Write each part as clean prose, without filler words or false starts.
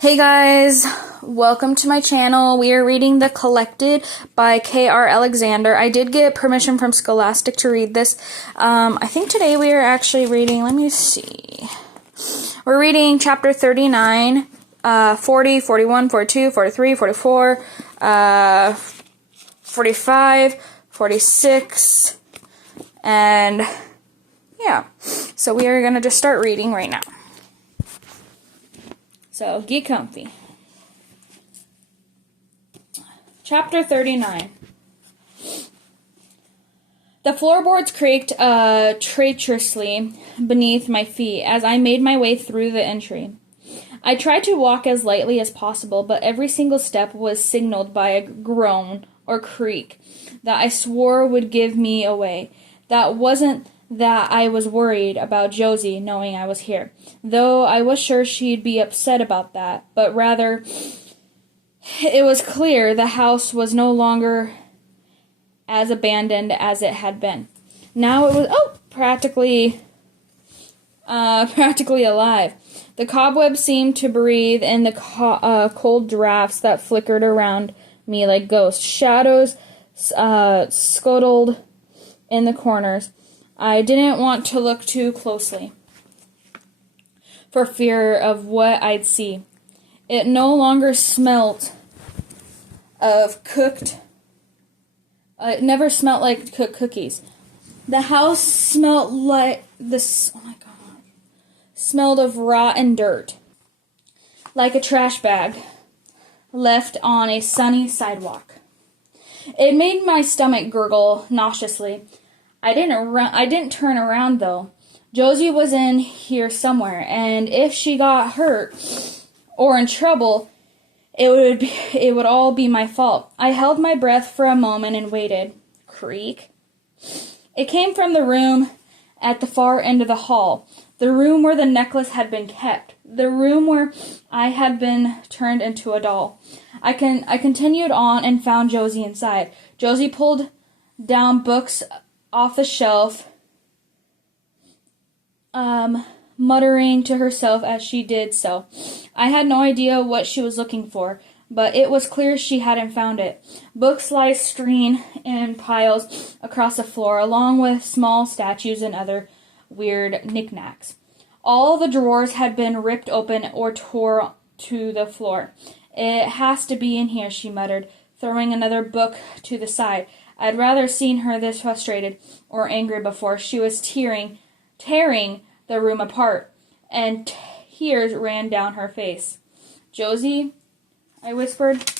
Hey guys, welcome to my channel. We are reading The Collected by K.R. Alexander. I did get permission from Scholastic to read this. I think today we are actually reading, let me see. We're reading chapter 39, 40, 41, 42, 43, 44, 45, 46, and yeah. So we are going to just start reading right now. So, get comfy. Chapter 39. The floorboards creaked traitorously beneath my feet as I made my way through the entry. I tried to walk as lightly as possible, but every single step was signaled by a groan or creak that I swore would give me away. That wasn't that I was worried about Josie knowing I was here, though I was sure she'd be upset about that, but rather it was clear the house was no longer as abandoned as it had been. Now it was practically alive. The cobwebs seemed to breathe in the cold drafts that flickered around me like ghosts. Shadows scuttled in the corners. I didn't want to look too closely for fear of what I'd see. It no longer smelt of cooked. It never smelt like cooked cookies. The house smelled like this. Oh my God! Smelled of rotten dirt, like a trash bag left on a sunny sidewalk. It made my stomach gurgle nauseously. I didn't turn around, though. Josie was in here somewhere, and if she got hurt or in trouble, it would all be my fault. I held my breath for a moment and waited. Creak. It came from the room at the far end of the hall, the room where the necklace had been kept, the room where I had been turned into a doll. I continued on and found Josie inside. Josie pulled down books off the shelf, muttering to herself as she did so. I had no idea what she was looking for, but it was clear she hadn't found it. Books lay strewn in piles across the floor, along with small statues and other weird knickknacks. All the drawers had been ripped open or tore to the floor. It has to be in here, she muttered, throwing another book to the side. I'd rather seen her this frustrated or angry before. She was tearing the room apart, and tears ran down her face. Josie, I whispered.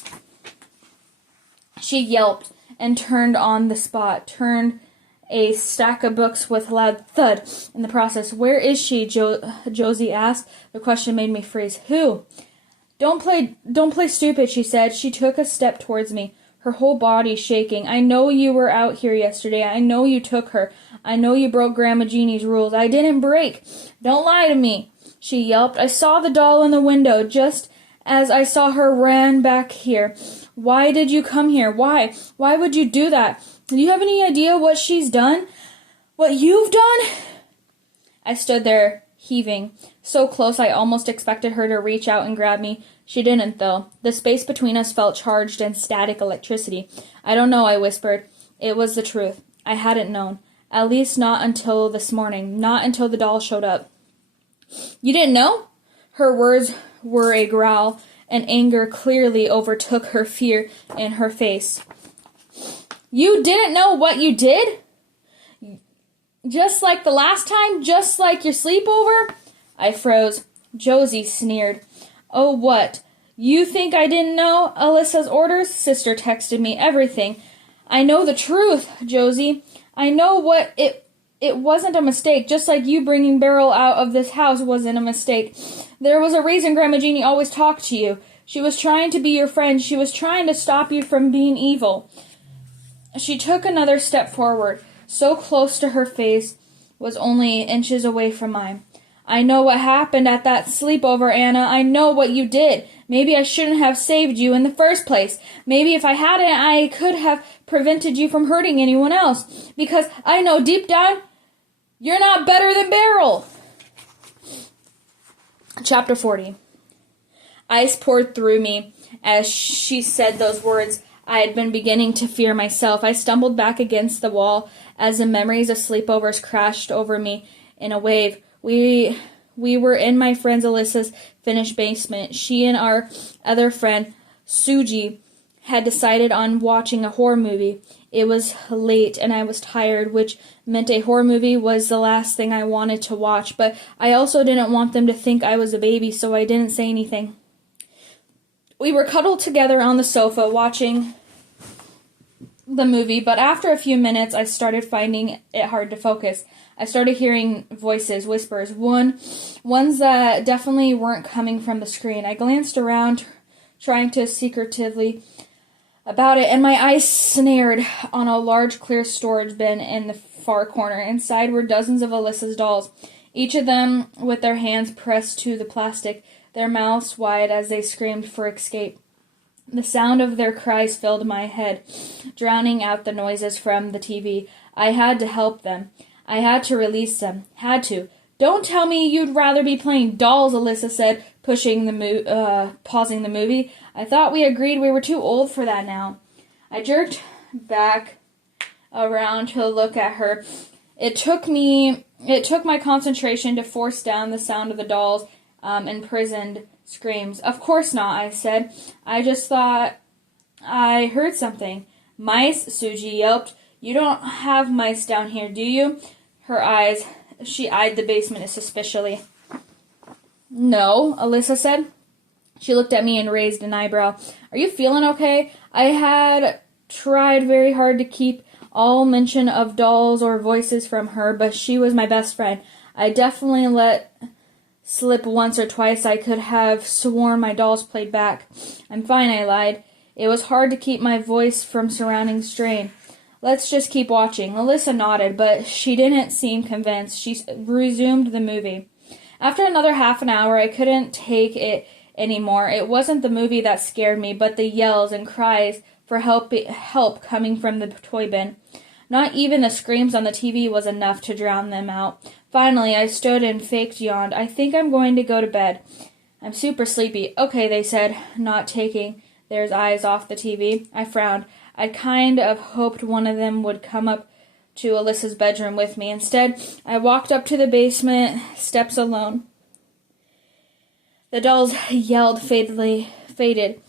She yelped and turned on the spot, turned a stack of books with a loud thud in the process. Where is she? Josie asked. The question made me freeze. Who? Don't play stupid, she said. She took a step towards me, her whole body shaking. I know you were out here yesterday. I know you took her. I know you broke Grandma Jeannie's rules. I didn't break. Don't lie to me, she yelped. I saw the doll in the window just as I saw her ran back here. Why did you come here? Why? Why would you do that? Do you have any idea what she's done? What you've done? I stood there, heaving, so close I almost expected her to reach out and grab me. She didn't, though. The space between us felt charged in static electricity. I don't know, I whispered. It was the truth. I hadn't known. At least not until this morning. Not until the doll showed up. You didn't know? Her words were a growl, and anger clearly overtook her fear in her face. You didn't know what you did? Just like the last time? Just like your sleepover? I froze. Josie sneered. Oh, what? You think I didn't know Alyssa's orders? Sister texted me everything. I know the truth, Josie. I know what it wasn't a mistake, just like you bringing Beryl out of this house wasn't a mistake. There was a reason Grandma Jeannie always talked to you. She was trying to be your friend. She was trying to stop you from being evil. She took another step forward, so close to her face was only inches away from mine. I know what happened at that sleepover, Anna. I know what you did. Maybe I shouldn't have saved you in the first place. Maybe if I hadn't, I could have prevented you from hurting anyone else. Because I know deep down, you're not better than Beryl. Chapter 40. Ice poured through me as she said those words. I had been beginning to fear myself. I stumbled back against the wall as the memories of sleepovers crashed over me in a wave. We were in my friend Alyssa's finished basement. She and our other friend, Suji, had decided on watching a horror movie. It was late and I was tired, which meant a horror movie was the last thing I wanted to watch, but I also didn't want them to think I was a baby, so I didn't say anything. We were cuddled together on the sofa watching the movie, but after a few minutes I started finding it hard to focus. I started hearing voices, whispers, ones that definitely weren't coming from the screen. I glanced around, trying to secretively about it, and my eyes snared on a large clear storage bin in the far corner. Inside were dozens of Alyssa's dolls, each of them with their hands pressed to the plastic, their mouths wide as they screamed for escape. The sound of their cries filled my head, drowning out the noises from the TV. I had to help them. I had to release them. Had to. Don't tell me you'd rather be playing dolls, Alyssa said, pausing the movie. I thought we agreed we were too old for that now. I jerked back around to look at her. It took my concentration to force down the sound of the dolls' imprisoned screams. Of course not, I said. I just thought I heard something. Mice, Suji yelped. You don't have mice down here, do you? She eyed the basement suspiciously. No, Alyssa said. She looked at me and raised an eyebrow. Are you feeling okay? I had tried very hard to keep all mention of dolls or voices from her, but she was my best friend. I definitely let slip once or twice. I could have sworn my dolls played back. I'm fine, I lied. It was hard to keep my voice from surrounding strain. Let's just keep watching. Alyssa nodded, but she didn't seem convinced. She resumed the movie. After another half an hour, I couldn't take it anymore. It wasn't the movie that scared me, but the yells and cries for help coming from the toy bin. Not even the screams on the TV was enough to drown them out. Finally, I stood and faked yawned. I think I'm going to go to bed. I'm super sleepy. Okay, they said, not taking their eyes off the TV. I frowned. I'd kind of hoped one of them would come up to Alyssa's bedroom with me. Instead, I walked up to the basement steps alone. The dolls yelled faded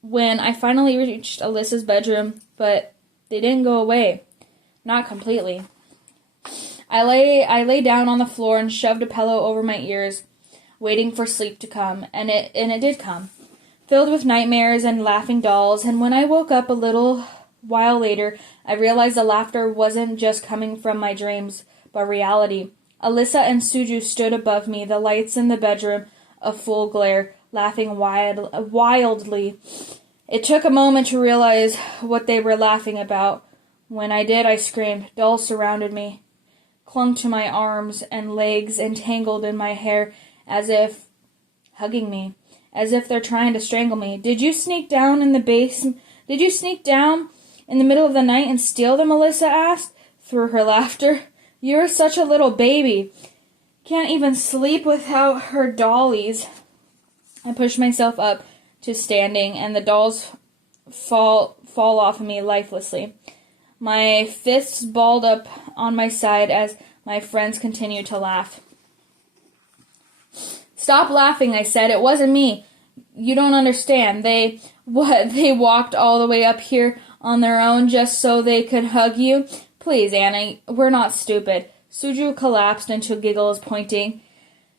when I finally reached Alyssa's bedroom, but they didn't go away. Not completely. I lay down on the floor and shoved a pillow over my ears, waiting for sleep to come, and it did come, filled with nightmares and laughing dolls, and when I woke up a little while later, I realized the laughter wasn't just coming from my dreams, but reality. Alyssa and Suju stood above me, the lights in the bedroom a full glare, laughing wildly. It took a moment to realize what they were laughing about. When I did, I screamed. Dolls surrounded me, clung to my arms and legs, entangled in my hair, as if hugging me, as if they're trying to strangle me. Did you sneak down in the basement? Did you sneak down in the middle of the night and steal them? Alyssa asked through her laughter. You're such a little baby. Can't even sleep without her dollies. I pushed myself up to standing, and the dolls fall off of me lifelessly. My fists balled up on my side as my friends continued to laugh. Stop laughing, I said. It wasn't me. You don't understand. They walked all the way up here on their own just so they could hug you? Please, Annie, we're not stupid. Suju collapsed into giggles, pointing.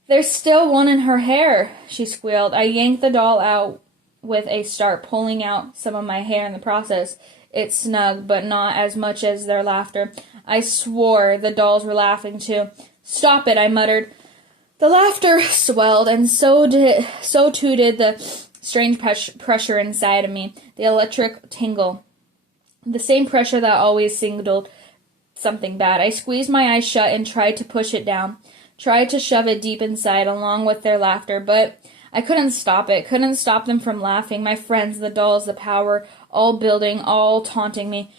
There's still one in her hair, she squealed. I yanked the doll out with a start, pulling out some of my hair in the process. It snug, but not as much as their laughter. I swore the dolls were laughing too. Stop it, I muttered. The laughter swelled, and so too did the strange pressure inside of me, the electric tingle. The same pressure that always signaled something bad. I squeezed my eyes shut and tried to push it down, tried to shove it deep inside along with their laughter, but I couldn't stop it, couldn't stop them from laughing. My friends, the dolls, the power, all building, all taunting me,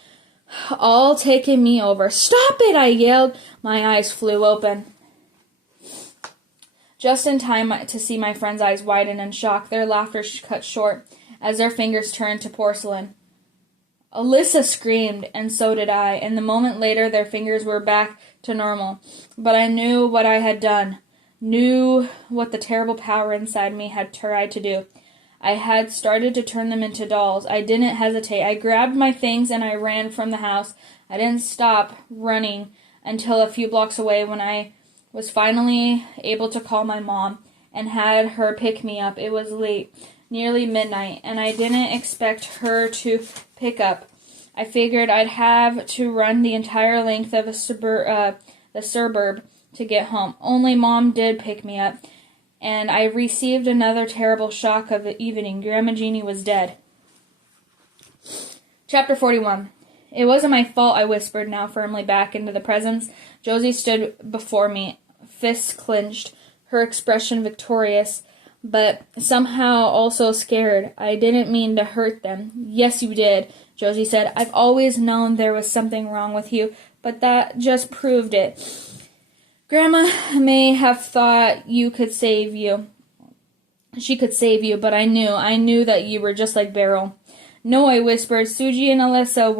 all taking me over. Stop it, I yelled. My eyes flew open. just in time to see my friends' eyes widen in shock. Their laughter cut short as their fingers turned to porcelain. Alyssa screamed, and so did I, and the moment later their fingers were back to normal. But I knew what I had done, knew what the terrible power inside me had tried to do. I had started to turn them into dolls. I didn't hesitate. I grabbed my things and I ran from the house. I didn't stop running until a few blocks away when I was finally able to call my mom and had her pick me up. It was late, nearly midnight, and I didn't expect her to pick up. I figured I'd have to run the entire length of the suburb to get home. Only Mom did pick me up, and I received another terrible shock of the evening. Grandma Jeanie was dead. Chapter 41. It wasn't my fault, I whispered, now firmly back into the presence. Josie stood before me, fists clenched, her expression victorious, but somehow also scared. I didn't mean to hurt them. Yes, you did, Josie said. I've always known there was something wrong with you, but that just proved it. Grandma may have thought you could save you. She could save you, but I knew that you were just like Beryl. No, I whispered. Suji and Alyssa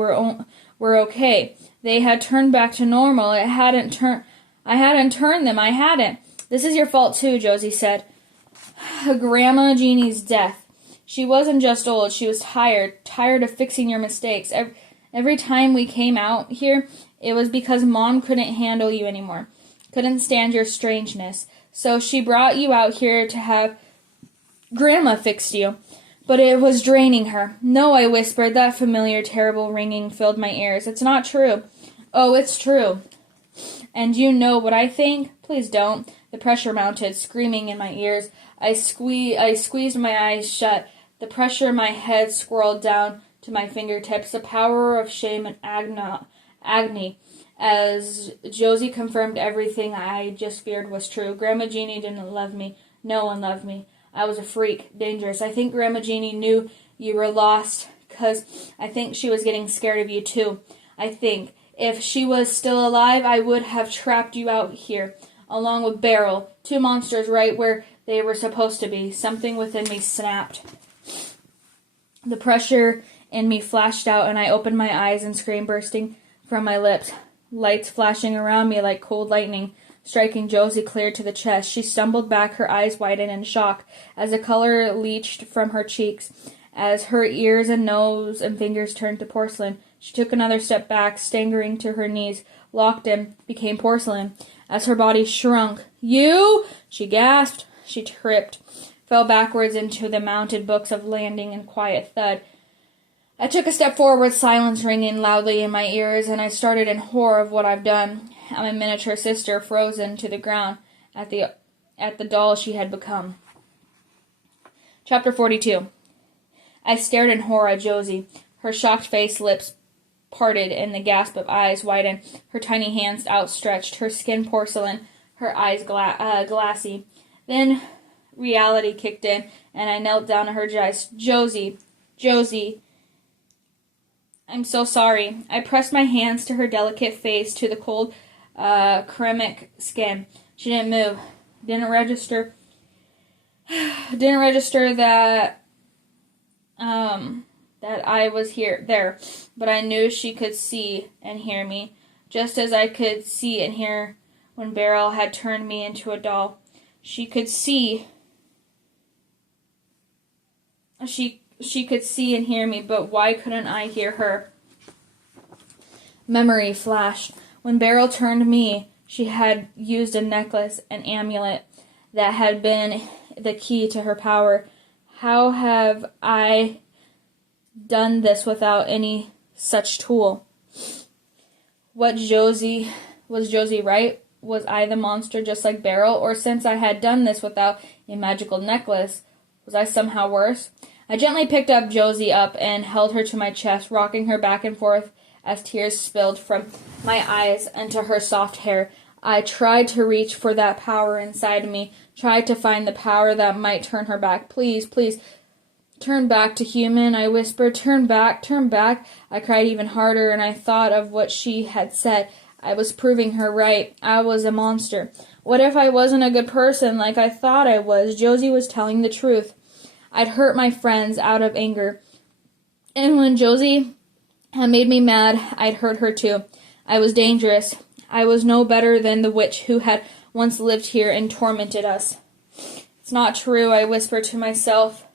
were okay. They had turned back to normal. I hadn't turned them. I hadn't. This is your fault too, Josie said. Grandma Jeanie's death. She wasn't just old. She was tired of fixing your mistakes. Every time we came out here, it was because Mom couldn't handle you anymore. Couldn't stand your strangeness. So she brought you out here to have Grandma fix you. But it was draining her. No, I whispered. That familiar, terrible ringing filled my ears. It's not true. Oh, it's true. And you know what I think? Please don't. The pressure mounted, screaming in my ears. I squeezed my eyes shut. The pressure in my head swirled down to my fingertips. The power of shame and agony. As Josie confirmed everything I just feared was true. Grandma Jeanie didn't love me. No one loved me. I was a freak, dangerous. I think Grandma Jeanie knew you were lost, 'cause I think she was getting scared of you too. I think if she was still alive, I would have trapped you out here, along with Beryl. Two monsters right where they were supposed to be. Something within me snapped. The pressure in me flashed out, and I opened my eyes and scream bursting from my lips. Lights flashing around me like cold lightning, striking Josie clear to the chest. She stumbled back, her eyes widened in shock, as the color leached from her cheeks. As her ears and nose and fingers turned to porcelain, she took another step back, staggering to her knees, locked in, became porcelain. As her body shrunk, "You!" she gasped. She tripped, fell backwards into the mounted books of landing and quiet thud. I took a step forward, silence ringing loudly in my ears, and I started in horror of what I've done. I'm a miniature sister frozen to the ground at the doll she had become. Chapter 42. I stared in horror at Josie. Her shocked face, lips parted, and the gasp of eyes widened. Her tiny hands outstretched, her skin porcelain, her eyes glassy. Then reality kicked in, and I knelt down at her chest. Josie. I'm so sorry. I pressed my hands to her delicate face, to the cold, ceramic skin. She didn't move. Didn't register that I was there, but I knew she could see and hear me, just as I could see and hear when Beryl had turned me into a doll. She could see and hear me, but why couldn't I hear her? Memory flashed. When Beryl turned me, she had used a necklace, an amulet, that had been the key to her power. How have I done this without any such tool? Was Josie right? Was I the monster just like Beryl? Or since I had done this without a magical necklace, was I somehow worse? I gently picked up Josie up and held her to my chest, rocking her back and forth as tears spilled from my eyes into her soft hair. I tried to reach for that power inside me, tried to find the power that might turn her back. Please, turn back to human, I whispered. Turn back. I cried even harder, and I thought of what she had said. I was proving her right. I was a monster. What if I wasn't a good person like I thought I was? Josie was telling the truth. I'd hurt my friends out of anger. And when Josie had made me mad, I'd hurt her too. I was dangerous. I was no better than the witch who had once lived here and tormented us. It's not true, I whispered to myself.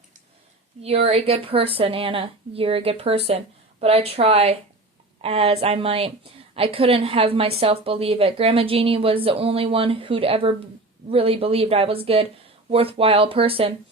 You're a good person, Anna. You're a good person. But I try as I might. I couldn't have myself believe it. Grandma Jeanie was the only one who'd ever really believed I was a good, worthwhile person.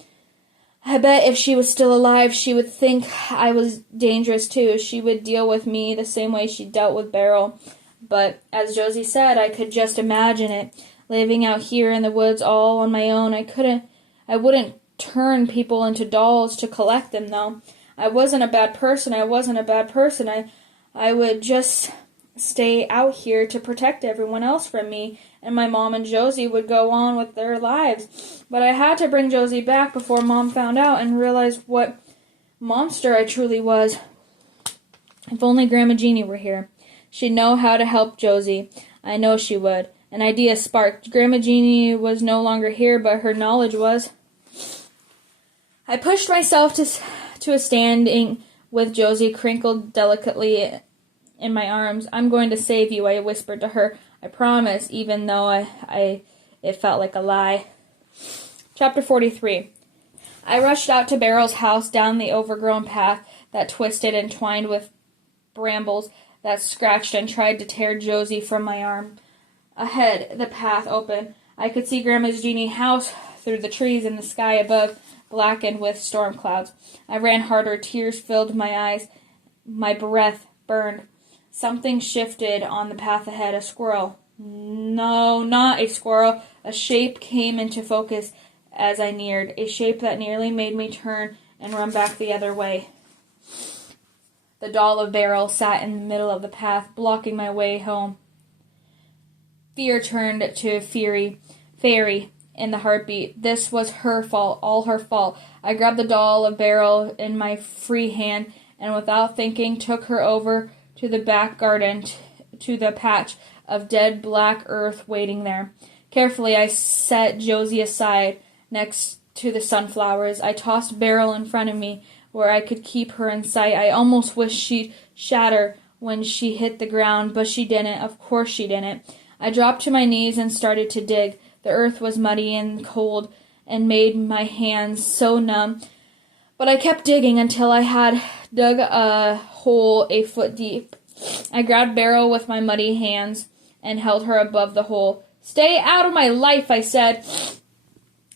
I bet if she was still alive, she would think I was dangerous too. She would deal with me the same way she dealt with Beryl. But, as Josie said, I could just imagine it. Living out here in the woods all on my own, I wouldn't turn people into dolls to collect them, though. I wasn't a bad person. I would just stay out here to protect everyone else from me, and my mom and Josie would go on with their lives. But I had to bring Josie back before Mom found out and realized what monster I truly was. If only Grandma Jeanie were here. She'd know how to help Josie. I know she would. An idea sparked. Grandma Jeanie was no longer here, but her knowledge was. I pushed myself to a standing with Josie crinkled delicately in my arms. I'm going to save you, I whispered to her. I promise, even though it felt like a lie. Chapter 43. I rushed out to Beryl's house down the overgrown path that twisted and twined with brambles that scratched and tried to tear Josie from my arm. Ahead, the path opened. I could see Grandma Jeanie's house through the trees and the sky above, blackened with storm clouds. I ran harder. Tears filled my eyes. My breath burned. Something shifted on the path ahead. A squirrel. No, not a squirrel. A shape came into focus as I neared. A shape that nearly made me turn and run back the other way. The doll of Beryl sat in the middle of the path, blocking my way home. Fear turned to fury in the heartbeat. This was her fault, all her fault. I grabbed the doll of Beryl in my free hand and without thinking took her over to the back garden, to the patch of dead black earth waiting there. Carefully I set Josie aside next to the sunflowers. I tossed Beryl in front of me where I could keep her in sight. I almost wished she'd shatter when she hit the ground, but she didn't. Of course she didn't. I dropped to my knees and started to dig. The earth was muddy and cold and made my hands so numb. But I kept digging until I had dug a hole a foot deep. I grabbed Beryl with my muddy hands and held her above the hole. Stay out of my life, I said.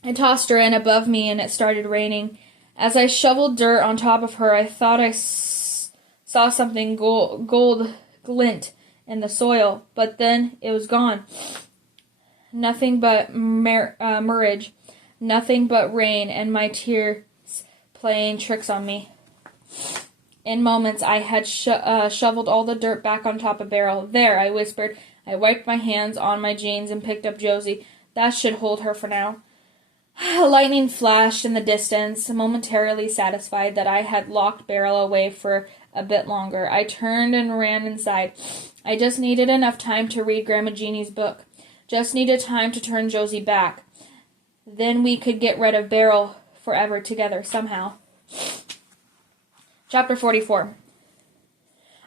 I tossed her in above me and it started raining. As I shoveled dirt on top of her, I thought I saw something gold glint in the soil, but then it was gone. Nothing but mirage, nothing but rain, and my tears playing tricks on me. In moments, I had shoveled all the dirt back on top of Beryl. There, I whispered. I wiped my hands on my jeans and picked up Josie. That should hold her for now. Lightning flashed in the distance, momentarily satisfied that I had locked Beryl away for a bit longer. I turned and ran inside. I just needed enough time to read Grandma Jeanie's book. Just needed time to turn Josie back. Then we could get rid of Beryl forever together, somehow. Chapter 44.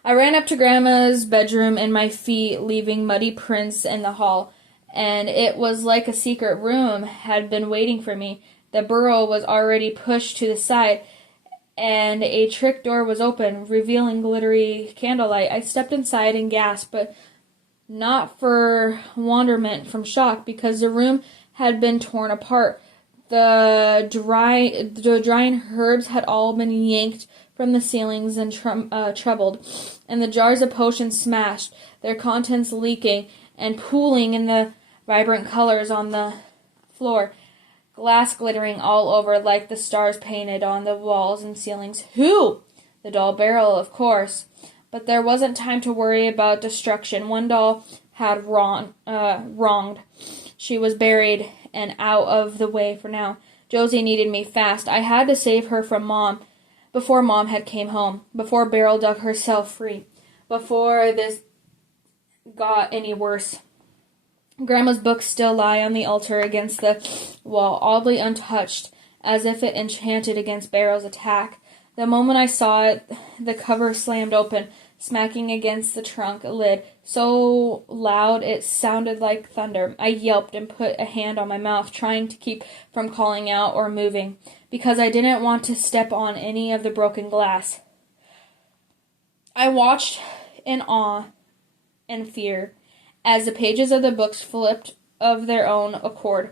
I ran up to Grandma's bedroom in my feet, leaving muddy prints in the hall. And it was like a secret room had been waiting for me. The burrow was already pushed to the side, and a trick door was open, revealing glittery candlelight. I stepped inside and gasped, but not for wonderment, from shock, because the room had been torn apart. The drying herbs had all been yanked from the ceilings and troubled, and the jars of potions smashed, their contents leaking and pooling in the vibrant colors on the floor, glass glittering all over like the stars painted on the walls and ceilings. Who? The doll Beryl, of course. But there wasn't time to worry about destruction. One doll had wronged. She was buried and out of the way for now. Josie needed me fast. I had to save her from Mom before Mom had came home, before Beryl dug herself free, before this got any worse. Grandma's books still lie on the altar against the wall, oddly untouched, as if it enchanted against Barrow's attack. The moment I saw it, the cover slammed open, smacking against the trunk lid, so loud it sounded like thunder. I yelped and put a hand on my mouth, trying to keep from calling out or moving, because I didn't want to step on any of the broken glass. I watched in awe and fear as the pages of the books flipped of their own accord,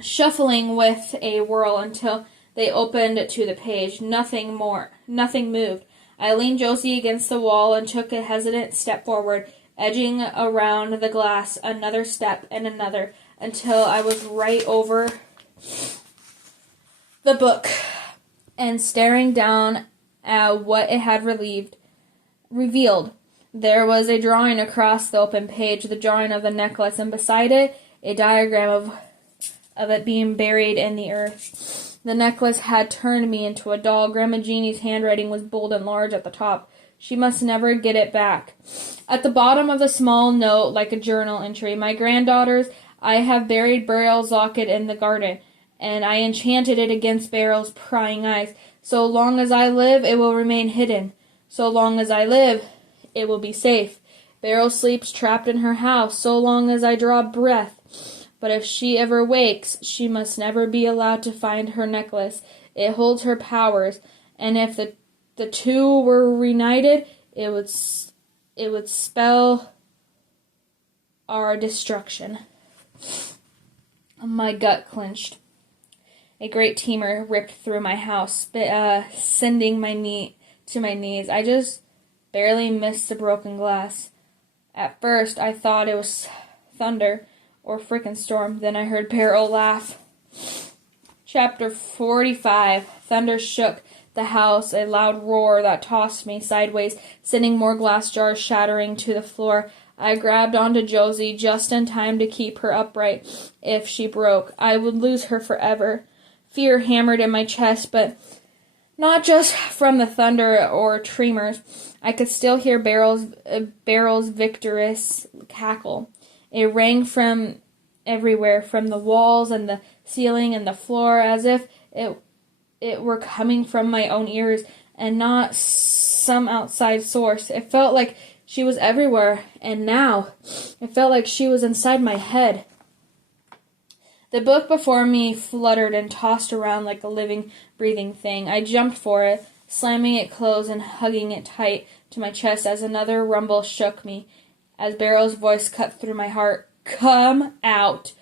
shuffling with a whirl until they opened to the page. Nothing moved. I leaned Josie against the wall and took a hesitant step forward, edging around the glass, another step and another, until I was right over the book and staring down at what it had revealed. There was a drawing across the open page, the drawing of the necklace, and beside it, a diagram of it being buried in the earth. The necklace had turned me into a doll. Grandma Jeannie's handwriting was bold and large at the top. She must never get it back. At the bottom of the small note, like a journal entry, my granddaughters, I have buried Barrel's locket in the garden, and I enchanted it against Barrel's prying eyes. So long as I live, it will remain hidden. So long as I live, it will be safe. Beryl sleeps trapped in her house so long as I draw breath. But if she ever wakes, she must never be allowed to find her necklace. It holds her powers, and if the two were reunited, it would spell our destruction. My gut clenched. A great tremor ripped through my house, sending me to my knees. I just barely missed the broken glass. At first, I thought it was thunder or frickin' storm. Then I heard Beryl laugh. Chapter 45. Thunder shook the house, a loud roar that tossed me sideways, sending more glass jars shattering to the floor. I grabbed onto Josie just in time to keep her upright. If she broke, I would lose her forever. Fear hammered in my chest, but not just from the thunder or tremors. I could still hear Barrel's victorious cackle. It rang from everywhere, from the walls and the ceiling and the floor, as if it were coming from my own ears and not some outside source. It felt like she was everywhere, and now it felt like she was inside my head. The book before me fluttered and tossed around like a living, breathing thing. I jumped for it, slamming it closed and hugging it tight to my chest as another rumble shook me, as Barrow's voice cut through my heart. Come out,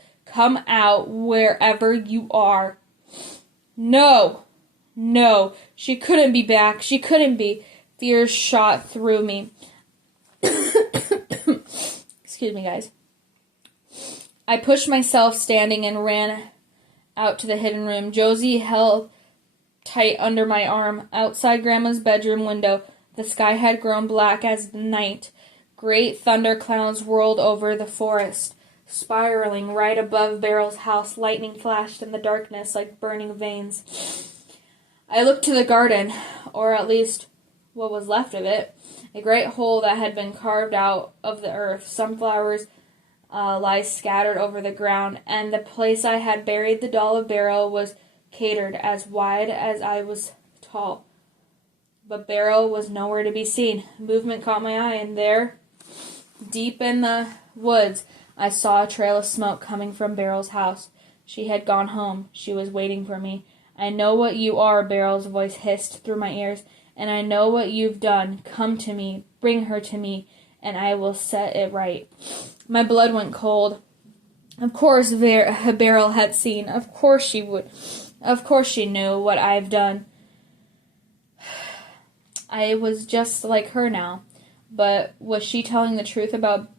wherever you are. No, she couldn't be back. She couldn't be. Fear shot through me. Excuse me, guys. I pushed myself standing and ran out to the hidden room. Josie held tight under my arm. Outside Grandma's bedroom window, the sky had grown black as the night. Great thunder clouds whirled over the forest, spiraling right above Barrel's house. Lightning flashed in the darkness like burning veins. I looked to the garden, or at least what was left of it, a great hole that had been carved out of the earth. Sunflowers lie scattered over the ground, and the place I had buried the doll of Barrel was catered as wide as I was tall. But Barrel was nowhere to be seen. Movement caught my eye, and there, deep in the woods, I saw a trail of smoke coming from Barrel's house. She had gone home. She was waiting for me. I know what you are, Barrel's voice hissed through my ears, and I know what you've done. Come to me, bring her to me, and I will set it right. My blood went cold. Of course Barrel had seen. Of course she would. Of course she knew what I've done. I was just like her now. But was she telling the truth about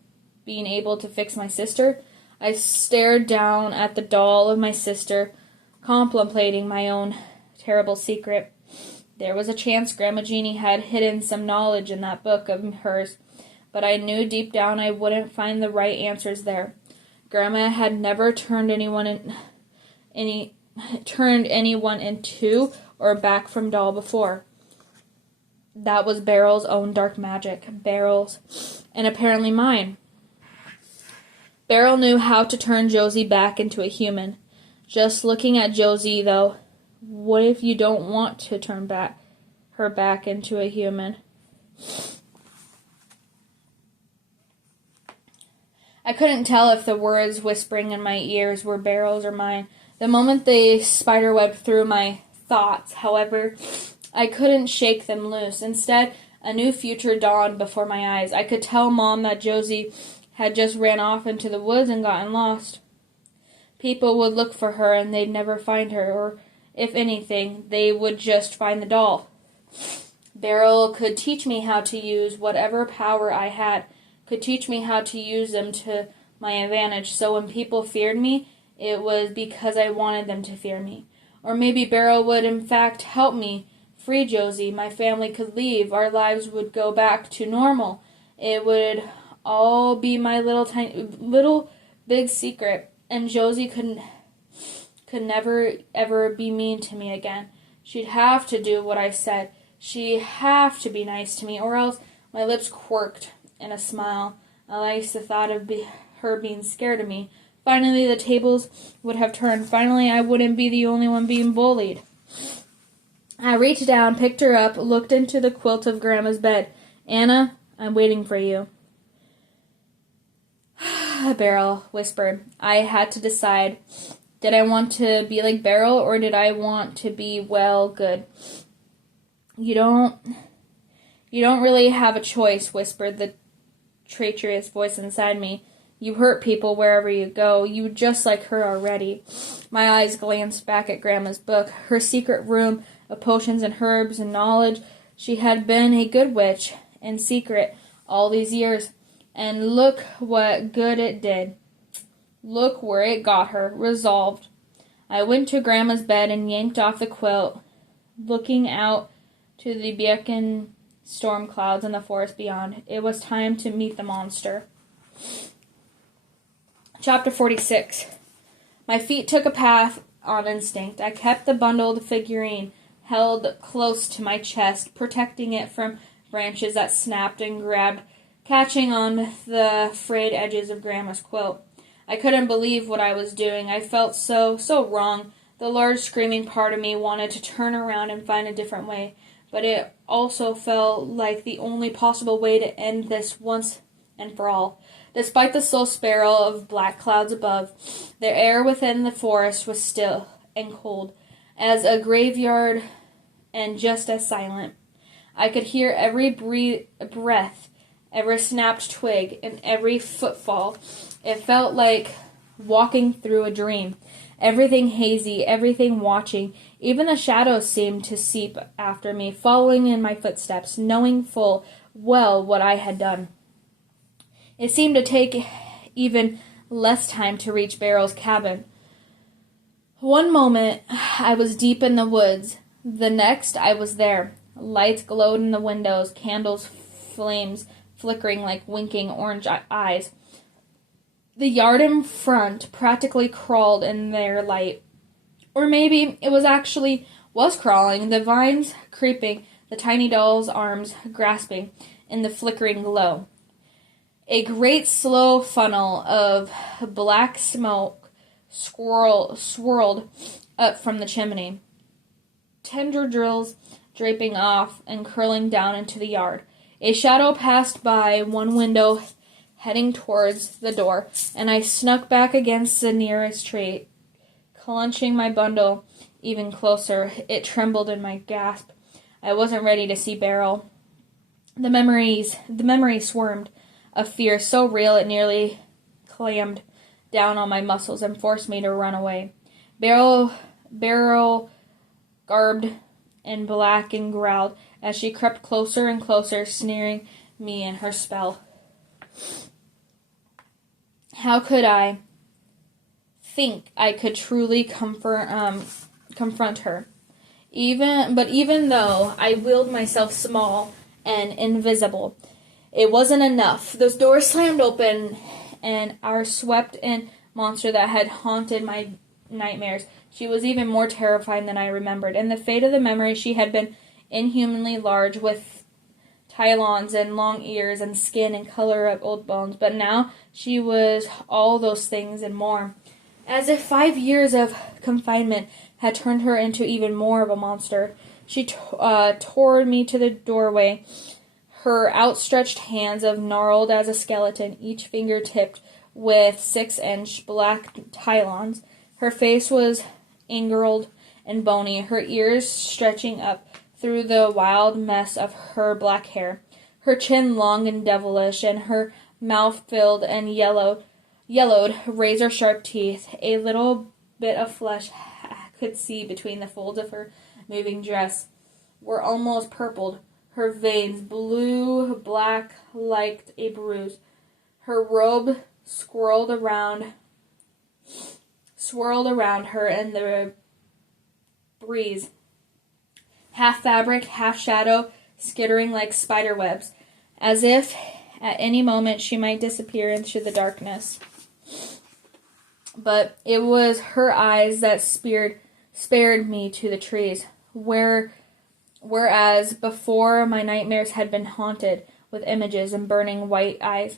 being able to fix my sister? I stared down at the doll of my sister, contemplating my own terrible secret. There was a chance Grandma Jeannie had hidden some knowledge in that book of hers, but I knew deep down I wouldn't find the right answers there. Grandma had never turned anyone into or back from doll before. That was Barrel's own dark magic. Barrel's, and apparently mine. Beryl knew how to turn Josie back into a human. Just looking at Josie, though, what if you don't want to turn her back into a human? I couldn't tell if the words whispering in my ears were Beryl's or mine. The moment they spiderwebbed through my thoughts, however, I couldn't shake them loose. Instead, a new future dawned before my eyes. I could tell Mom that Josie had just ran off into the woods and gotten lost. People would look for her and they'd never find her, or if anything, they would just find the doll. Beryl could teach me how to use whatever power I had, could teach me how to use them to my advantage, so when people feared me, it was because I wanted them to fear me. Or maybe Beryl would in fact help me free Josie. My family could leave. Our lives would go back to normal. It would all be my little big secret, and Josie could never ever be mean to me again. She'd have to do what I said. She'd have to be nice to me, or else. My lips quirked in a smile. I liked the thought of her being scared of me. Finally, the tables would have turned. Finally, I wouldn't be the only one being bullied. I reached down, picked her up, looked into the quilt of Grandma's bed. "Anna, I'm waiting for you." Beryl whispered. I had to decide. Did I want to be like Beryl, or did I want to be, well, good? You don't really have a choice, whispered the traitorous voice inside me. You hurt people wherever you go. You just like her already. My eyes glanced back at Grandma's book, her secret room of potions and herbs and knowledge. She had been a good witch, in secret, all these years. And look what good it did. Look where it got her, resolved. I went to Grandma's bed and yanked off the quilt, looking out to the beacon storm clouds in the forest beyond. It was time to meet the monster. Chapter 46. My feet took a path on instinct. I kept the bundled figurine held close to my chest, protecting it from branches that snapped and grabbed, catching on the frayed edges of Grandma's quilt. I couldn't believe what I was doing. I felt so wrong. The large screaming part of me wanted to turn around and find a different way, but it also felt like the only possible way to end this once and for all. Despite the slow spiral of black clouds above, the air within the forest was still and cold as a graveyard and just as silent. I could hear every breath, every snapped twig, and every footfall. It felt like walking through a dream. Everything hazy, everything watching. Even the shadows seemed to seep after me, following in my footsteps, knowing full well what I had done. It seemed to take even less time to reach Beryl's cabin. One moment, I was deep in the woods. The next, I was there. Lights glowed in the windows, candles, flames flickering like winking orange eyes. The yard in front practically crawled in their light. Or maybe it was crawling, the vines creeping, the tiny doll's arms grasping in the flickering glow. A great slow funnel of black smoke swirled up from the chimney. Tendrils draping off and curling down into the yard. A shadow passed by one window, heading towards the door, and I snuck back against the nearest tree, clenching my bundle even closer. It trembled in my grasp. I wasn't ready to see Beryl. The memory swarmed, a fear so real it nearly clammed down on my muscles and forced me to run away. Beryl, garbed in black, and growled as she crept closer and closer, snaring me in her spell. How could I think I could truly confront her? Even though I willed myself small and invisible, it wasn't enough. Those doors slammed open, and our swept-in monster that had haunted my nightmares. She was even more terrifying than I remembered. In the fate of the memory, she had been inhumanly large, with talons and long ears and skin and color of old bones, but now she was all those things and more. As if 5 years of confinement had turned her into even more of a monster. She tore me to the doorway, her outstretched hands of gnarled as a skeleton, each finger tipped with 6-inch black talons. Her face was angled and bony, her ears stretching up through the wild mess of her black hair, her chin long and devilish, and her mouth filled and yellowed razor-sharp teeth. A little bit of flesh could see between the folds of her moving dress were almost purpled, her veins blue-black like a bruise. Her robe swirled around her in the breeze, half fabric, half shadow, skittering like spider webs, as if at any moment she might disappear into the darkness. But it was her eyes that spared me to the trees, whereas before my nightmares had been haunted with images and burning white eyes.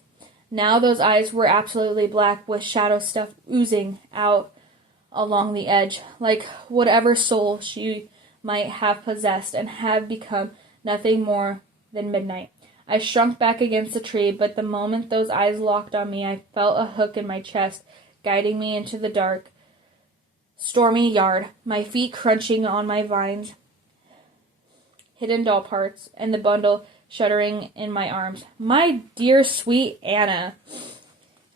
Now those eyes were absolutely black, with shadow stuff oozing out along the edge, like whatever soul she might have possessed, and had become nothing more than midnight. I shrunk back against the tree, but the moment those eyes locked on me, I felt a hook in my chest, guiding me into the dark, stormy yard, my feet crunching on my vines, hidden doll parts, and the bundle shuddering in my arms. "My dear sweet Anna,"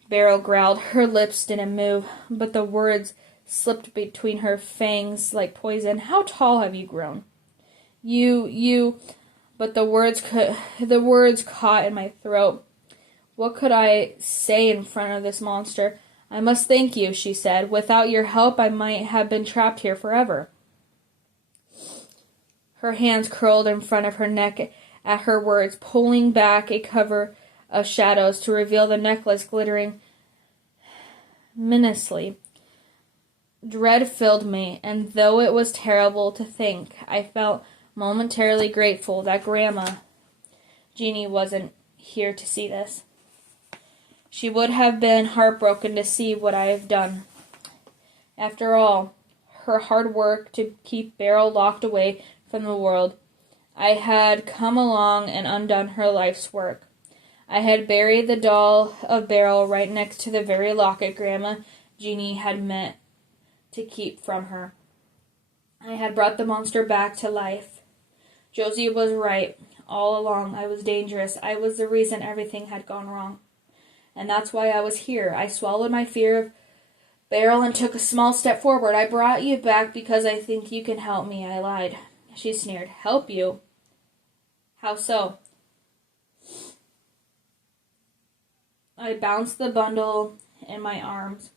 Beryl growled. Her lips didn't move, but the words slipped between her fangs like poison. "How tall have you grown?" But the words caught in my throat. What could I say in front of this monster? "I must thank you," she said. "Without your help, I might have been trapped here forever." Her hands curled in front of her neck at her words, pulling back a cover of shadows to reveal the necklace glittering menacingly. Dread filled me, and though it was terrible to think, I felt momentarily grateful that Grandma Jeanie wasn't here to see this. She would have been heartbroken to see what I have done. After all, her hard work to keep Beryl locked away from the world, I had come along and undone her life's work. I had buried the doll of Beryl right next to the very locket Grandma Jeanie had meant to keep from her. I had brought the monster back to life. Josie was right. All along, I was dangerous. I was the reason everything had gone wrong. And that's why I was here. I swallowed my fear of Beryl and took a small step forward. "I brought you back because I think you can help me," I lied. She sneered. "Help you? How so?" I bounced the bundle in my arms.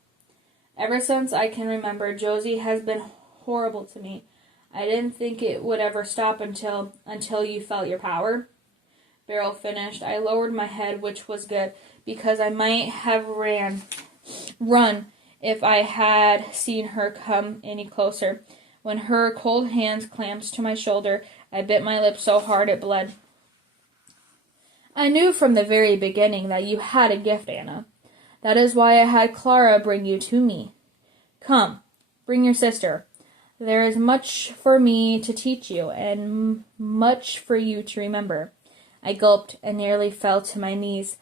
"Ever since I can remember, Josie has been horrible to me. I didn't think it would ever stop until you felt your power," Beryl finished. I lowered my head, which was good, because I might have run if I had seen her come any closer. When her cold hands clamped to my shoulder, I bit my lip so hard it bled. "I knew from the very beginning that you had a gift, Anna. That is why I had Clara bring you to me. Come, bring your sister. There is much for me to teach you, and much for you to remember." I gulped and nearly fell to my knees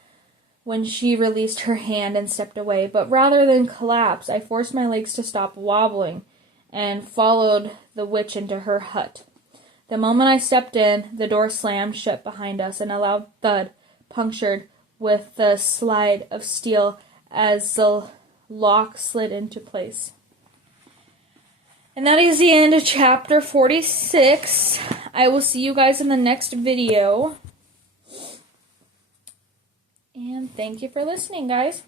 when she released her hand and stepped away. But rather than collapse, I forced my legs to stop wobbling and followed the witch into her hut. The moment I stepped in, the door slammed shut behind us, and a loud thud punctured with the slide of steel as the lock slid into place. And that is the end of chapter 46. I will see you guys in the next video. And thank you for listening, guys.